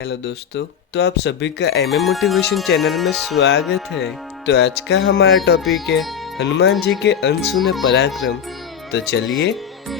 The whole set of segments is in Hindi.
हेलो दोस्तों, तो आप सभी का एमए मोटिवेशन चैनल में स्वागत है। तो आज का हमारा टॉपिक है हनुमान जी के अनसुने पराक्रम। तो चलिए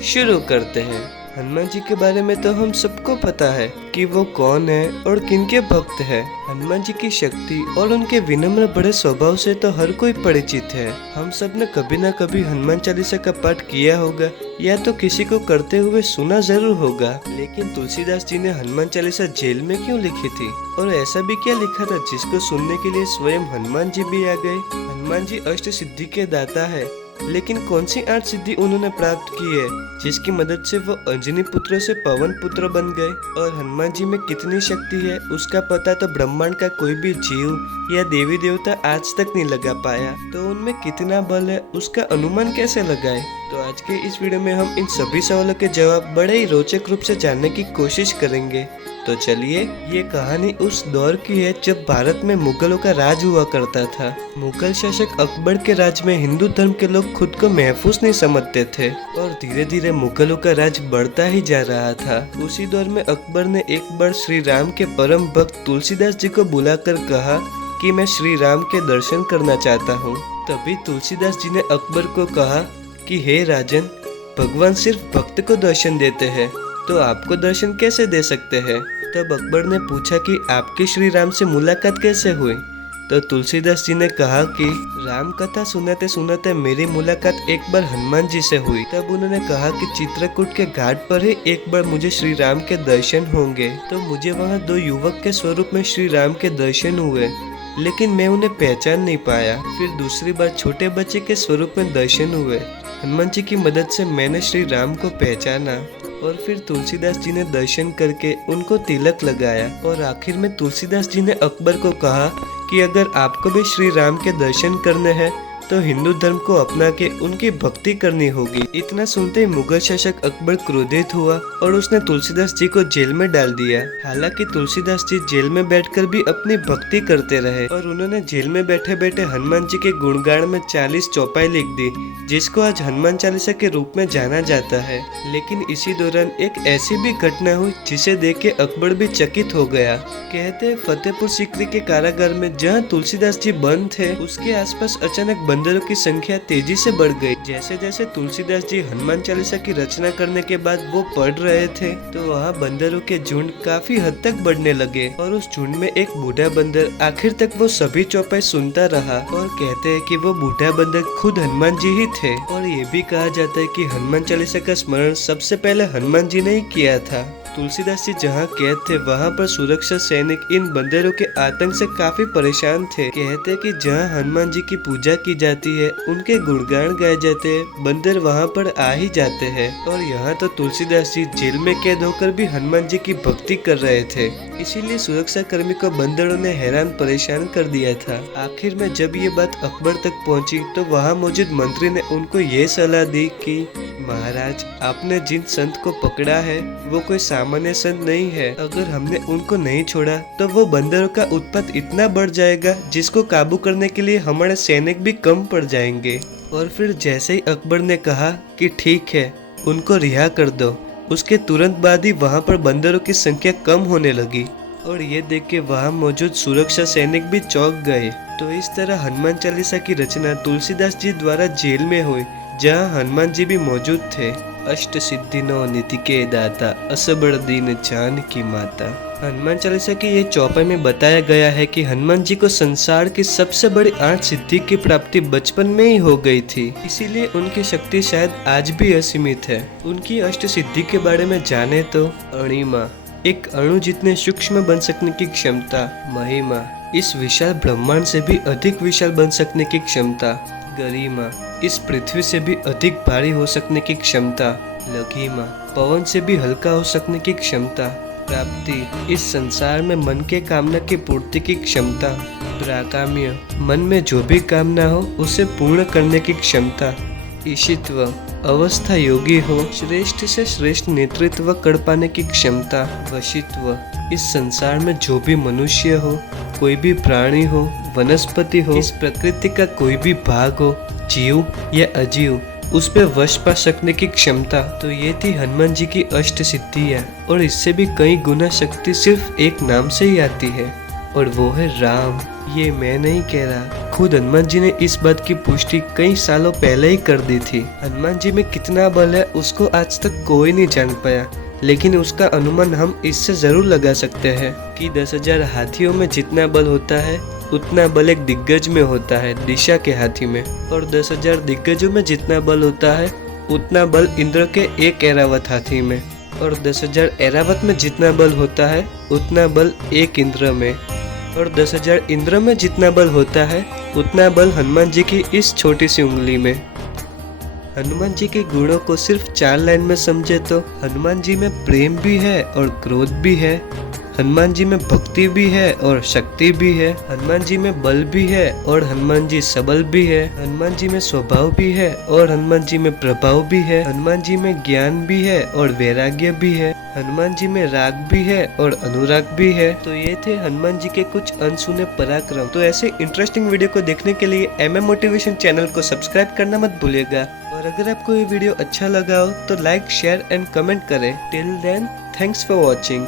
शुरू करते हैं। हनुमान जी के बारे में तो हम सबको पता है कि वो कौन है और किनके भक्त है। हनुमान जी की शक्ति और उनके विनम्र बड़े स्वभाव से तो हर कोई परिचित है। हम सब ने कभी न कभी हनुमान चालीसा का पाठ किया होगा या तो किसी को करते हुए सुना जरूर होगा। लेकिन तुलसीदास जी ने हनुमान चालीसा जेल में क्यों लिखी थी और ऐसा भी क्या लिखा था जिसको सुनने के लिए स्वयं हनुमान जी भी आ गए। हनुमान जी अष्ट सिद्धि के दाता है, लेकिन कौन सी 8 सिद्धि उन्होंने प्राप्त की है जिसकी मदद से वो अंजनी पुत्र से पवन पुत्र बन गए। और हनुमान जी में कितनी शक्ति है उसका पता तो ब्रह्मांड का कोई भी जीव या देवी देवता आज तक नहीं लगा पाया। तो उनमें कितना बल है उसका अनुमान कैसे लगाए। तो आज के इस वीडियो में हम इन सभी सवालों के जवाब बड़े ही रोचक रूप से जानने की कोशिश करेंगे। तो चलिए, ये कहानी उस दौर की है जब भारत में मुगलों का राज हुआ करता था। मुगल शासक अकबर के राज में हिंदू धर्म के लोग खुद को महफूज नहीं समझते थे और धीरे धीरे मुगलों का राज बढ़ता ही जा रहा था। उसी दौर में अकबर ने एक बार श्री राम के परम भक्त तुलसीदास जी को बुलाकर कहा कि मैं श्री राम के दर्शन करना चाहता हूँ। तभी तुलसीदास जी ने अकबर को कहा कि हे राजन, भगवान सिर्फ भक्त को दर्शन देते हैं, तो आपको दर्शन कैसे दे सकते हैं। तब अकबर ने पूछा कि आपकी श्री राम से मुलाकात कैसे हुई। तो तुलसीदास जी ने कहा कि राम कथा सुनाते सुनाते मेरी मुलाकात एक बार हनुमान जी से हुई। तब उन्होंने कहा कि चित्रकूट के घाट पर ही एक बार मुझे श्री राम के दर्शन होंगे। तो मुझे वहाँ 2 युवक के स्वरूप में श्री राम के दर्शन हुए, लेकिन मैं उन्हें पहचान नहीं पाया। फिर दूसरी बार छोटे बच्चे के स्वरूप में दर्शन हुए। हनुमान जी की मदद से मैंने श्री राम को पहचाना और फिर तुलसीदास जी ने दर्शन करके उनको तिलक लगाया। और आखिर में तुलसीदास जी ने अकबर को कहा कि अगर आपको भी श्री राम के दर्शन करने हैं तो हिंदू धर्म को अपना के उनकी भक्ति करनी होगी। इतना सुनते ही मुगल शासक अकबर क्रोधित हुआ और उसने तुलसीदास जी को जेल में डाल दिया। हालांकि तुलसीदास जी जेल में बैठकर भी अपनी भक्ति करते रहे और उन्होंने जेल में बैठे बैठे हनुमान जी के गुणगान में 40 चौपाई लिख दी, जिसको आज हनुमान चालीसा के रूप में जाना जाता है। लेकिन इसी दौरान एक ऐसी भी घटना हुई जिसे देख के अकबर भी चकित हो गया। कहते हैं फतेहपुर सीकरी के कारागार में जहाँ तुलसीदास जी बंद थे उसके आसपास अचानक बंदरों की संख्या तेजी से बढ़ गई। जैसे जैसे तुलसीदास जी हनुमान चालीसा की रचना करने के बाद वो पढ़ रहे थे तो वहाँ बंदरों के झुंड काफी हद तक बढ़ने लगे और उस झुंड में एक बूढ़ा बंदर आखिर तक वो सभी चौपाई सुनता रहा। और कहते हैं कि वो बूढ़ा बंदर खुद हनुमान जी ही थे। और ये भी कहा जाता है कि हनुमान चालीसा का स्मरण सबसे पहले हनुमान जी ने ही किया था। तुलसीदास जी जहाँ कैद थे वहाँ पर सुरक्षा सैनिक इन बंदरों के आतंक से काफी परेशान थे। कहते हैं कि जहाँ हनुमान जी की पूजा की जाती है, उनके गुणगान गाए जाते हैं, बंदर वहाँ पर आ ही जाते हैं। और यहाँ तो तुलसीदास जी जेल में कैद होकर भी हनुमान जी की भक्ति कर रहे थे, इसीलिए सुरक्षा कर्मी को बंदरों ने हैरान परेशान कर दिया था। आखिर में जब ये बात अकबर तक पहुँची तो वहाँ मौजूद मंत्री ने उनको ये सलाह दी कि महाराज, आपने जिन संत को पकड़ा है वो कोई सामान्य संत नहीं है। अगर हमने उनको नहीं छोड़ा तो वो बंदरों का उत्पात इतना बढ़ जाएगा जिसको काबू करने के लिए हमारे सैनिक भी कम पड़ जाएंगे। और फिर जैसे ही अकबर ने कहा कि ठीक है, उनको रिहा कर दो, उसके तुरंत बाद ही वहाँ पर बंदरों की संख्या कम होने लगी। और ये देख के वहाँ मौजूद सुरक्षा सैनिक भी चौंक गए। तो इस तरह हनुमान चालीसा की रचना तुलसीदास जी द्वारा जेल में हुई, जहाँ हनुमान जी भी मौजूद थे। अष्ट सिद्धि नौ निधि के दाता, असबड़ दीन जानकी माता। हनुमान चालीसा की ये चौपाई में बताया गया है कि हनुमान जी को संसार की सबसे बड़ी 8 सिद्धि की प्राप्ति बचपन में ही हो गई थी, इसीलिए उनकी शक्ति शायद आज भी असीमित है। उनकी अष्ट सिद्धि के बारे में जाने तो अणिमा, एक अणु जितने सूक्ष्म बन सकने की क्षमता। महिमा, इस विशाल ब्रह्मांड से भी अधिक विशाल बन सकने की क्षमता। गरिमा, इस पृथ्वी से भी अधिक भारी हो सकने की क्षमता। लघिमा, पवन से भी हल्का हो सकने की क्षमता। प्राप्ति, इस संसार में मन के कामना की पूर्ति की क्षमता। प्राकाम्य, मन में जो भी कामना हो उसे पूर्ण करने की क्षमता। ईशित्व, अवस्था योगी हो, श्रेष्ठ से श्रेष्ठ नेतृत्व कर पाने की क्षमता। वशित्व, इस संसार में जो भी मनुष्य हो, कोई भी प्राणी हो, वनस्पति हो, इस प्रकृति का कोई भी भाग हो, जीव या अजीव, उस पे वश पा सकने की क्षमता। तो ये थी हनुमान जी की अष्ट सिद्धियाँ, और इससे भी कई गुना शक्ति सिर्फ एक नाम से ही आती है, और वो है राम। ये मैं नहीं कह रहा, खुद हनुमान जी ने इस बात की पुष्टि कई सालों पहले ही कर दी थी। हनुमान जी में कितना बल है उसको आज तक कोई नहीं जान पाया, लेकिन उसका अनुमान हम इससे जरूर लगा सकते हैं कि 10,000 हाथियों में जितना बल होता है उतना बल एक दिग्गज में होता है, दिशा के हाथी में, और 10,000 दिग्गजों में जितना बल होता है उतना बल इंद्र के एक ऐरावत हाथी में, और 10,000 ऐरावत में जितना बल होता है उतना बल एक इंद्र में, और 10,000 इंद्र में जितना बल होता है उतना बल हनुमान जी की इस छोटी सी उंगली में। हनुमान जी के गुणों को सिर्फ 4 लाइन में समझे तो हनुमान जी में प्रेम भी है और क्रोध भी है, हनुमान जी में भक्ति भी है और शक्ति भी है, हनुमान जी में बल भी है और हनुमान जी सबल भी है, हनुमान जी में स्वभाव भी है और हनुमान जी में प्रभाव भी है, हनुमान जी में ज्ञान भी है और वैराग्य भी है, हनुमान जी में राग भी है और अनुराग भी है। तो ये थे हनुमान जी के कुछ अनसुने पराक्रम। तो ऐसे इंटरेस्टिंग वीडियो को देखने के लिए MM मोटिवेशन चैनल को सब्सक्राइब करना मत भूलिएगा, और अगर आपको ये वीडियो अच्छा लगा हो तो लाइक, शेयर एंड कमेंट करें। Till then, thanks for watching.